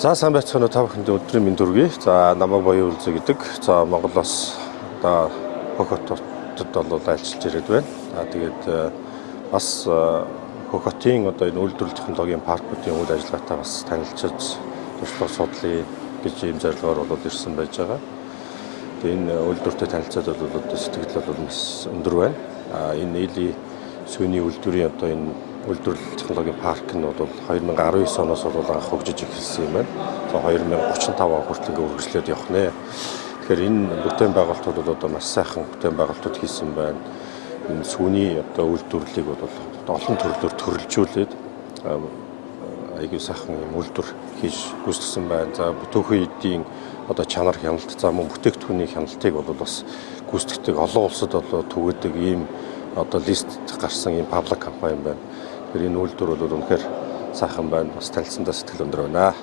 За сайн байцгаана уу та бүхэнд өдрийн мэнд хүргэе. За намайг Баян Үлзий гэдэг. За Монголоос одоо Хөх хотод бол ажиллаж ирээд байна. Тэгээд бас Хөх хотын одоо энэ үйлдвэрлэл технологийн паркуудын үйл ажиллагаатай бас танилцж туршлага судлаа гэж ийм зорилгоор бол ирсэн байж байгаа. Тэгээд энэ үйлдвэртэй танилцаад бол одоо сэтгэл бол бас өндөр байна. Энэ нийлийн сүүний үйлдвэрийн одоо энэ үйлдвэрлэл технологийн парк нь бол 2019 оноос бол анх хөгжиж эхэлсэн юм байна. За 2035 он хүртэл ингээ үргэлжлээд явах нэ. Тэгэхээр энэ бүтээн байгуулалтууд бол одоо маш сайхан бүтээн байгуулалтууд хийсэн байна. Энэ сүүний одоо үйлдвэрлэлийг бол олон төрлөөр төрөлжүүлээд айгүй сайхан юм үйлдвэр хийж гүйцэтгсэн байна. За бүтээгдэхүүн эдийн одоо чанар хяналт, за мөн бүтээгдэхүүний хяналтыг бол бас гүйцэтгэдэг олон улсад бол түгээдэг ийм одоо лист гарсан ийм паблик компани байна. Тэгэхээр энэ үйлдвэр бол үнэхээр сайхан байна. Бас танилцсандаа сэтгэл өндөр байна.